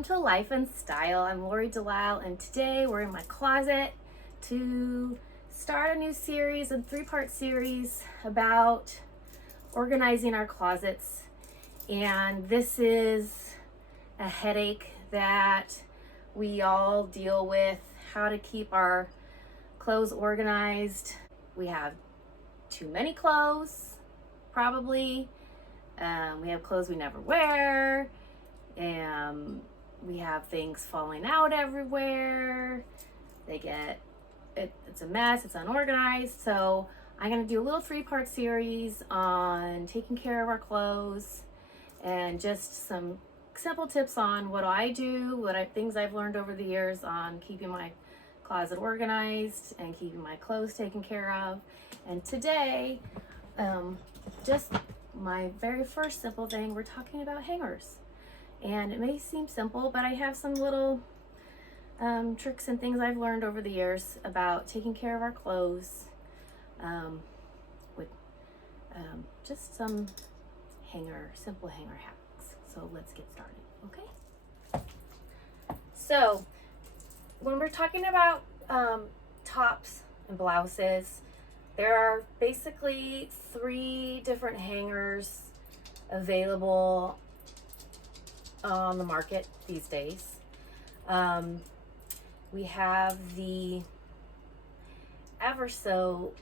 Welcome to Life and Style. I'm Lori Delisle, and today we're in my closet to start a new series, a 3-part series about organizing our closets. And this is a headache that we all deal with, how to keep our clothes organized. We have too many clothes, probably. We have clothes we never wear. We have things falling out everywhere. It's a mess, it's unorganized. So I'm gonna do a little 3-part series on taking care of our clothes and just some simple tips on what I do, things I've learned over the years on keeping my closet organized and keeping my clothes taken care of. And today, just my very first simple thing, we're talking about hangers. And it may seem simple, but I have some little tricks and things I've learned over the years about taking care of our clothes with just some simple hanger hacks. So let's get started, okay? So when we're talking about tops and blouses, there are basically 3 different hangers available on the market these days. We have the ever so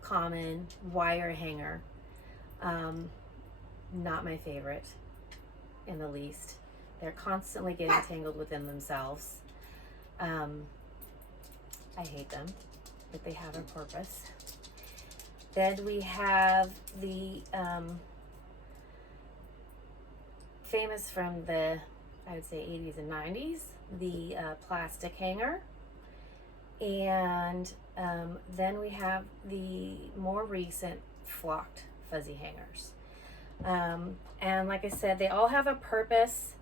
common wire hanger. Not my favorite in the least. They're constantly getting tangled within themselves. I hate them, but they have a purpose. Then we have the famous from the, I would say, 80s and 90s, the plastic hanger. And then we have the more recent flocked fuzzy hangers. And like I said, they all have a purpose.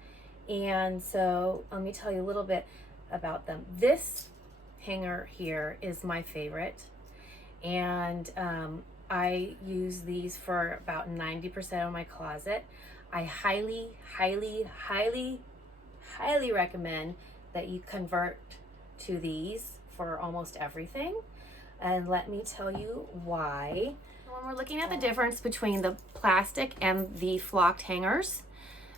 And so let me tell you a little bit about them. This hanger here is my favorite. And I use these for about 90% of my closet. I highly, highly, highly, highly recommend that you convert to these for almost everything. And let me tell you why. When we're looking at the difference between the plastic and the flocked hangers,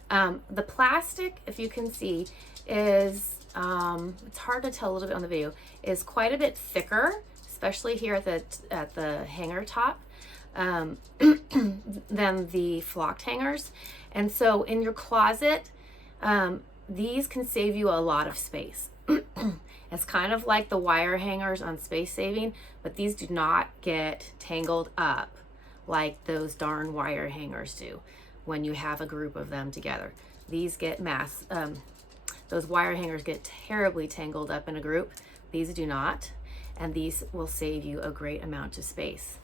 the plastic, if you can see, is, it's hard to tell a little bit on the video, is quite a bit thicker, especially here at the hanger top, than the flocked hangers. And so in your closet, these can save you a lot of space. It's kind of like the wire hangers on Space Saving, but these do not get tangled up like those darn wire hangers do when you have a group of them together. These get those wire hangers get terribly tangled up in a group. These do not, and these will save you a great amount of space.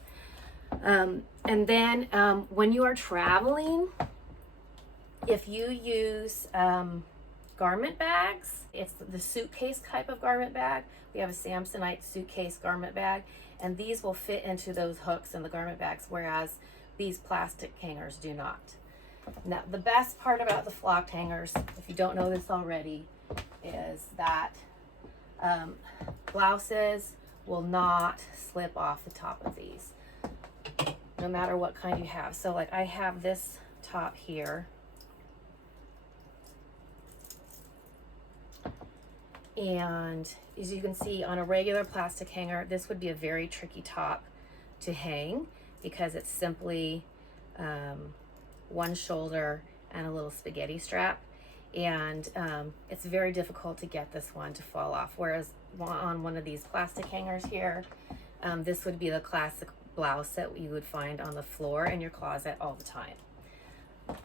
And then when you are traveling, if you use garment bags, it's the suitcase type of garment bag. We have a Samsonite suitcase garment bag, and these will fit into those hooks in the garment bags, whereas these plastic hangers do not. Now, the best part about the flocked hangers, if you don't know this already, is that blouses will not slip off the top of these, no matter what kind you have. So like I have this top here, and as you can see on a regular plastic hanger, this would be a very tricky top to hang because it's simply one shoulder and a little spaghetti strap, and it's very difficult to get this one to fall off, whereas on one of these plastic hangers here, this would be the classic blouse that you would find on the floor in your closet all the time.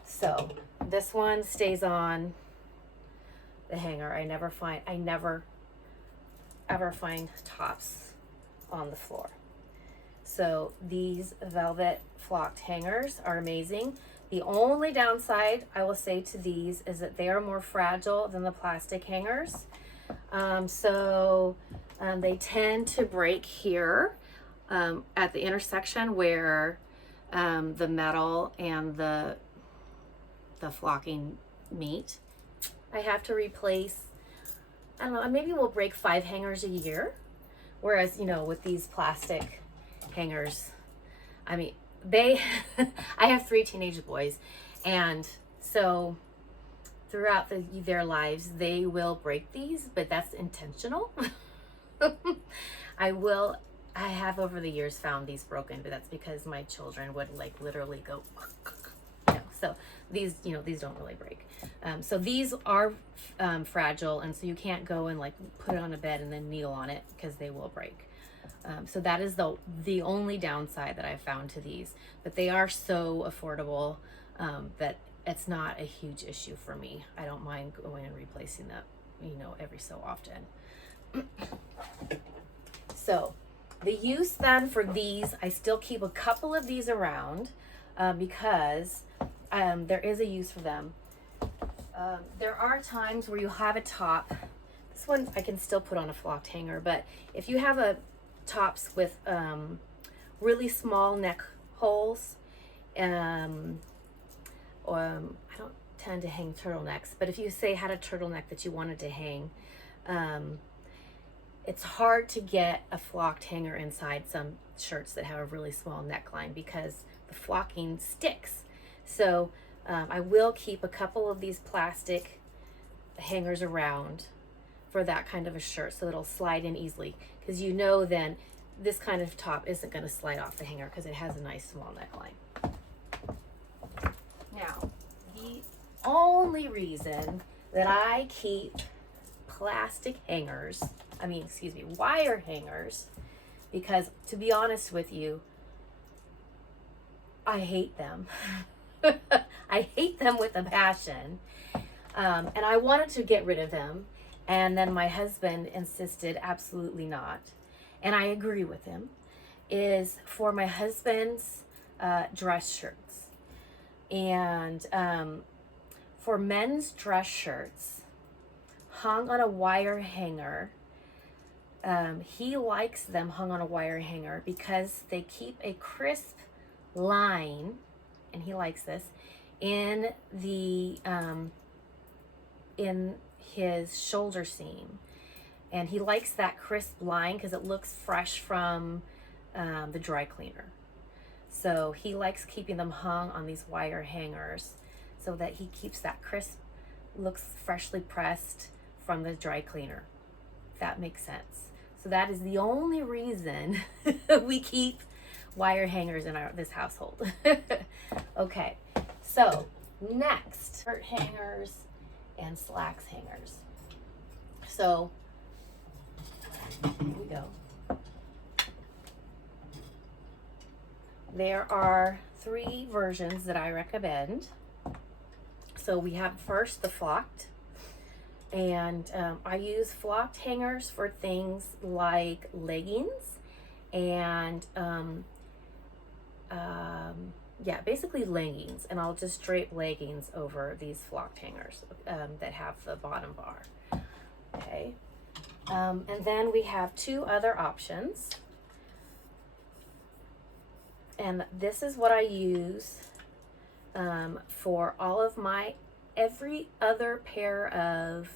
So this one stays on the hanger. I never ever find tops on the floor. So these velvet flocked hangers are amazing. The only downside I will say to these is that they are more fragile than the plastic hangers. They tend to break here at the intersection where the metal and the flocking meet. I have to replace, I don't know, maybe we'll break 5 hangers a year. Whereas, you know, with these plastic hangers, I mean, they, I have 3 teenage boys, and so throughout their lives, they will break these, but that's intentional. I have over the years found these broken, but that's because my children would like literally go, you know, so these, you know, these don't really break. So these are fragile, and so you can't go and like put it on a bed and then kneel on it because they will break. So that is the only downside that I've found to these, but they are so affordable that it's not a huge issue for me. I don't mind going and replacing them, you know, every so often. So the use then for these, I still keep a couple of these around because there is a use for them. There are times where you have a top. This one I can still put on a flocked hanger, but if you have a tops with really small neck holes, I don't tend to hang turtlenecks, but if you say had a turtleneck that you wanted to hang, it's hard to get a flocked hanger inside some shirts that have a really small neckline because the flocking sticks. So I will keep a couple of these plastic hangers around for that kind of a shirt so it'll slide in easily, because you know then this kind of top isn't going to slide off the hanger because it has a nice small neckline. Now, the only reason that I keep wire hangers, because to be honest with you, I hate them. I hate them with a passion. And I wanted to get rid of them. And then my husband insisted absolutely not. And I agree with him. Is for my husband's dress shirts. And for men's dress shirts, hung on a wire hanger, he likes them hung on a wire hanger because they keep a crisp line, and he likes this, in the in his shoulder seam. And he likes that crisp line because it looks fresh from the dry cleaner. So he likes keeping them hung on these wire hangers so that he keeps that crisp, looks freshly pressed from the dry cleaner. If that makes sense. So that is the only reason we keep wire hangers in this household. Okay, so next, shirt hangers and slacks hangers. So here we go. There are 3 versions that I recommend. So we have first the flocked, and I use flocked hangers for things like leggings and yeah, basically leggings, and I'll just drape leggings over these flocked hangers that have the bottom bar. Okay, and then we have 2 other options, and this is what I use for all of my every other pair of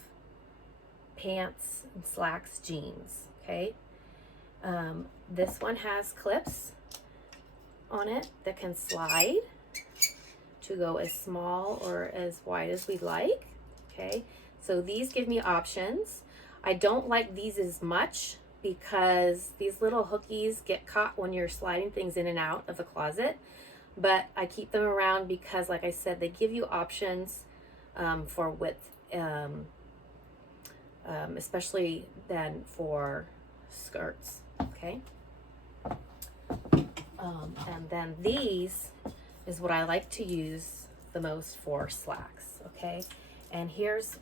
pants and slacks, jeans. Okay, this one has clips on it that can slide to go as small or as wide as we like. Okay, so these give me options. I don't like these as much because these little hookies get caught when you're sliding things in and out of the closet, but I keep them around because, like I said, they give you options for width, especially then for skirts. Okay, and then these is what I like to use the most for slacks. Okay, and here's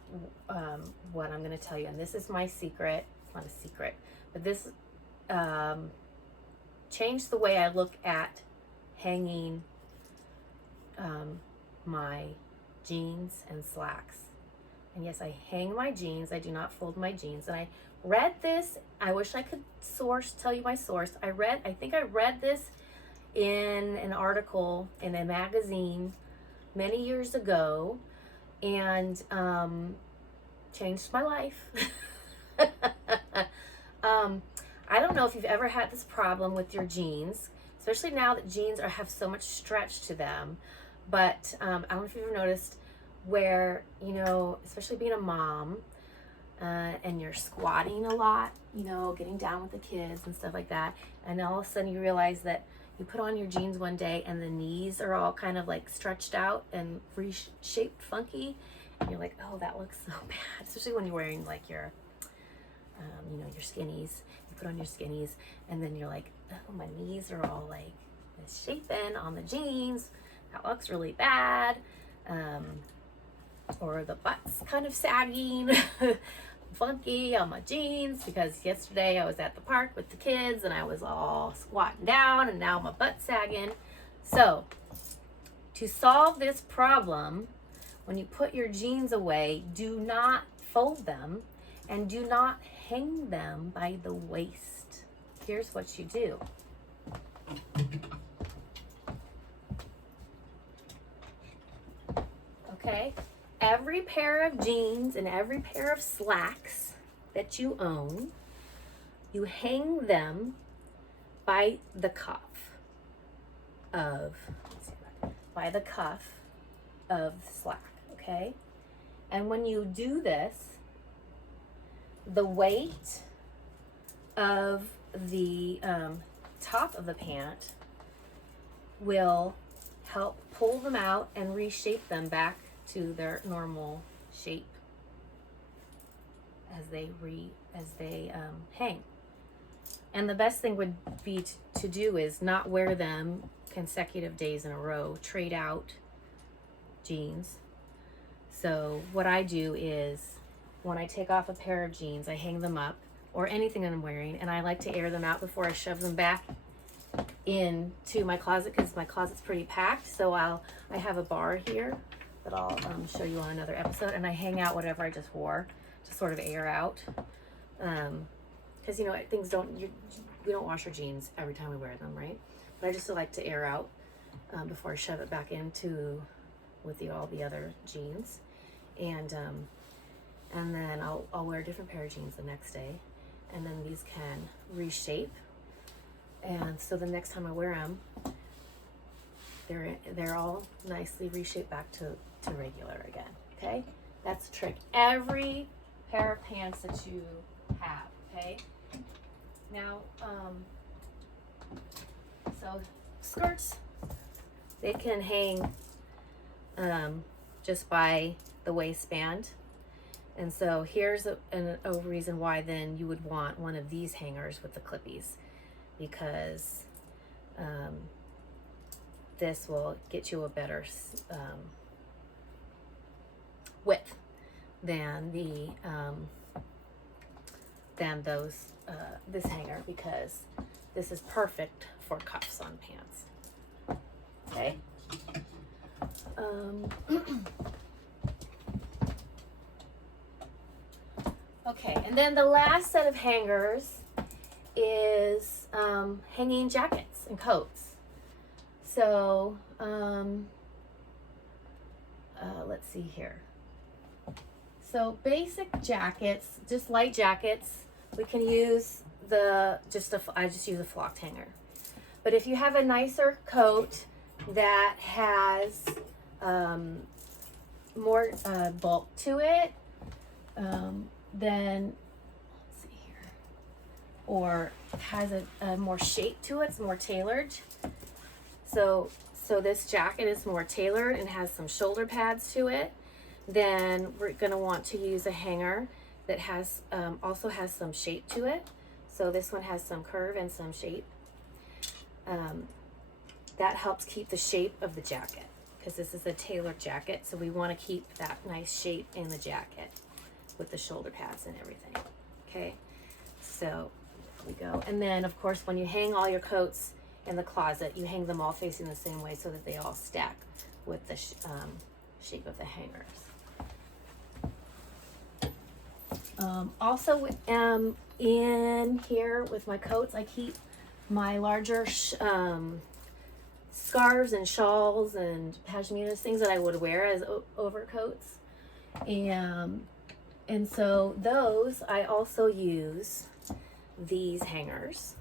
what I'm going to tell you, and this is my secret. It's not a secret, but this changed the way I look at hanging my jeans and slacks. And yes, I hang my jeans. I do not fold my jeans. And I read this. I wish I could tell you my source. I think I read this in an article in a magazine many years ago. And changed my life. I don't know if you've ever had this problem with your jeans, especially now that jeans have so much stretch to them. But I don't know if you've ever noticed where, you know, especially being a mom, and you're squatting a lot, you know, getting down with the kids and stuff like that. And all of a sudden you realize that you put on your jeans one day and the knees are all kind of like stretched out and reshaped funky. And you're like, oh, that looks so bad. Especially when you're wearing like your, you know, your skinnies. You put on your skinnies and then you're like, oh, my knees are all like misshapen on the jeans. That looks really bad. Or the butt's kind of sagging. Funky on my jeans, because yesterday I was at the park with the kids and I was all squatting down and now my butt's sagging. So to solve this problem, when you put your jeans away, do not fold them and do not hang them by the waist. Here's what you do. Okay? Every pair of jeans and every pair of slacks that you own, you hang them by the cuff of the slack, okay? And when you do this, the weight of the top of the pant will help pull them out and reshape them back to their normal shape as they hang. And the best thing would be to do is not wear them consecutive days in a row. Trade out jeans. So what I do is when I take off a pair of jeans, I hang them up, or anything that I'm wearing, and I like to air them out before I shove them back into my closet, because my closet's pretty packed. So I have a bar here that I'll show you on another episode, and I hang out whatever I just wore to sort of air out, because you know, we don't wash our jeans every time we wear them, right? But I just like to air out before I shove it back into with all the other jeans, and then I'll wear a different pair of jeans the next day, and then these can reshape, and so the next time I wear them, they're all nicely reshaped back to regular again. Okay, that's a trick. Every pair of pants that you have. Okay, now so skirts, they can hang just by the waistband, and so here's a reason why then you would want one of these hangers with the clippies, because this will get you a better width than this hanger, because this is perfect for cuffs on pants. Okay. Okay, and then the last set of hangers is hanging jackets and coats. So let's see here. So basic jackets, just light jackets, we can use I just use a flocked hanger. But if you have a nicer coat that has more bulk to it, then let's see here, or has a more shape to it, it's more tailored. So this jacket is more tailored and has some shoulder pads to it. Then we're going to want to use a hanger that has also has some shape to it. So this one has some curve and some shape. That helps keep the shape of the jacket, because this is a tailored jacket, so we want to keep that nice shape in the jacket with the shoulder pads and everything. Okay, so there we go. And then of course, when you hang all your coats in the closet, you hang them all facing the same way so that they all stack with the shape of the hangers. Also, in here with my coats, I keep my larger scarves and shawls and pashminas, things that I would wear as overcoats. And And so those, I also use these hangers,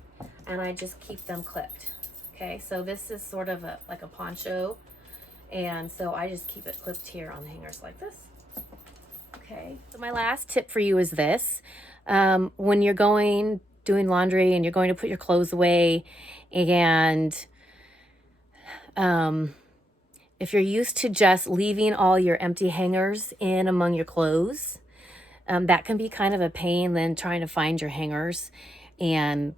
and I just keep them clipped. Okay, so this is sort of like a poncho, and so I just keep it clipped here on the hangers like this. Okay, so my last tip for you is this. When you're doing laundry and you're going to put your clothes away, and if you're used to just leaving all your empty hangers in among your clothes, that can be kind of a pain then trying to find your hangers and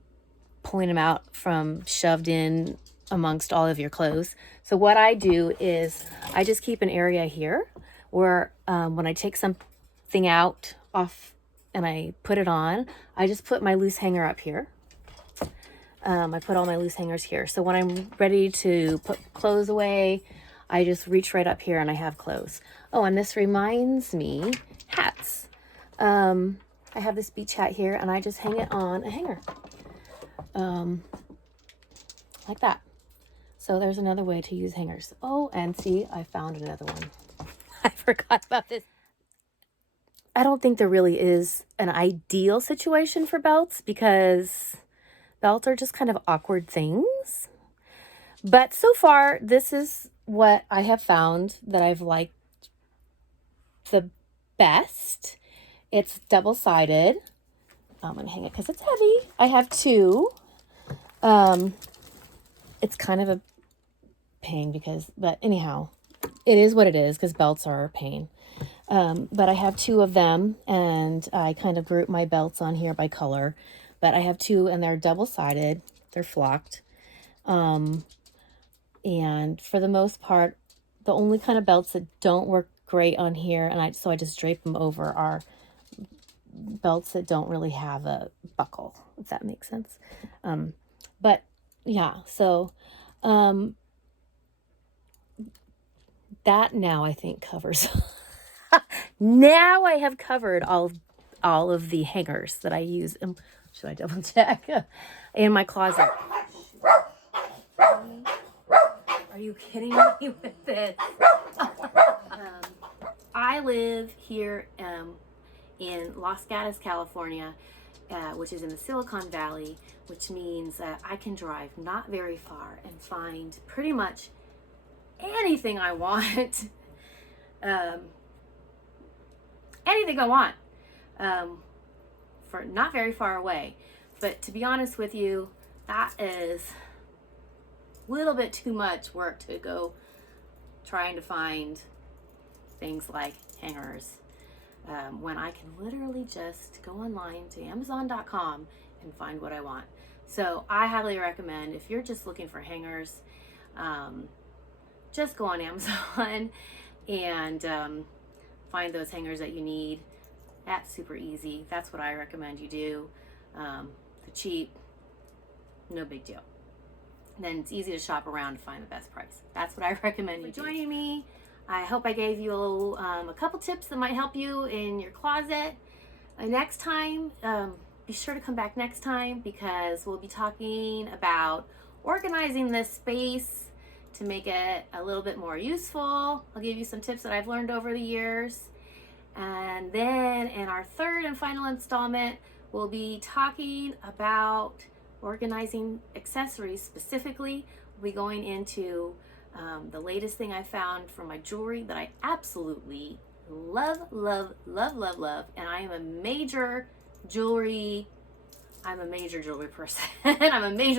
pulling them out from shoved in amongst all of your clothes. So what I do is I just keep an area here where when I take something out off and I put it on, I just put my loose hanger up here. I put all my loose hangers here. So when I'm ready to put clothes away, I just reach right up here and I have clothes. Oh, and this reminds me, hats. I have this beach hat here and I just hang it on a hanger. Like that. So there's another way to use hangers. Oh, and see, I found another one. I forgot about this. I don't think there really is an ideal situation for belts because belts are just kind of awkward things. But so far, this is what I have found that I've liked the best. It's double-sided. I'm going to hang it because it's heavy. I have two. It's kind of a pain but anyhow, it is what it is because belts are a pain. But I have two of them, and I kind of group my belts on here by color. But I have two, and they're double-sided. They're flocked. And for the most part, the only kind of belts that don't work great on here, and so I just drape them over, are belts that don't really have a buckle, if that makes sense. But yeah, so that now I think covers. Now I have covered all of the hangers that I use. Should I double check? In my closet. Are you kidding me with this? I live here in Los Gatos, California, which is in the Silicon Valley, which means that I can drive not very far and find pretty much anything I want. Anything I want for not very far away. But to be honest with you, that is a little bit too much work to go trying to find things like hangers when I can literally just go online to Amazon.com and find what I want. So I highly recommend, if you're just looking for hangers, just go on Amazon and find those hangers that you need. That's super easy. That's what I recommend you do. They're cheap, no big deal. Then it's easy to shop around to find the best price. That's what I recommend you do. Joining me. I hope I gave you a couple tips that might help you in your closet. Next time, be sure to come back next time because we'll be talking about organizing this space to make it a little bit more useful. I'll give you some tips that I've learned over the years. And then in our third and final installment, we'll be talking about organizing accessories specifically. We'll be going into the latest thing I found for my jewelry that I absolutely love. And I am a major jewelry person. I'm a major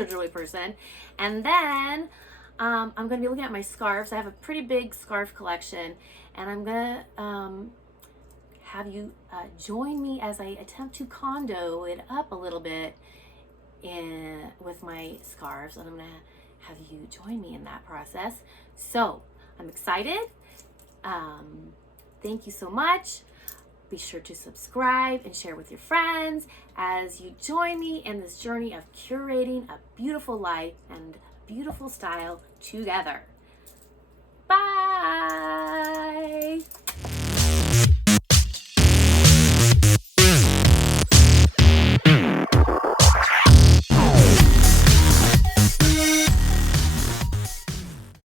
jewelry person. And then I'm going to be looking at my scarves. I have a pretty big scarf collection, and I'm going to have you join me as I attempt to condo it up a little bit with my scarves, and I'm going to have you join me in that process. So I'm excited. Thank you so much. Be sure to subscribe and share with your friends as you join me in this journey of curating a beautiful life and beautiful style together.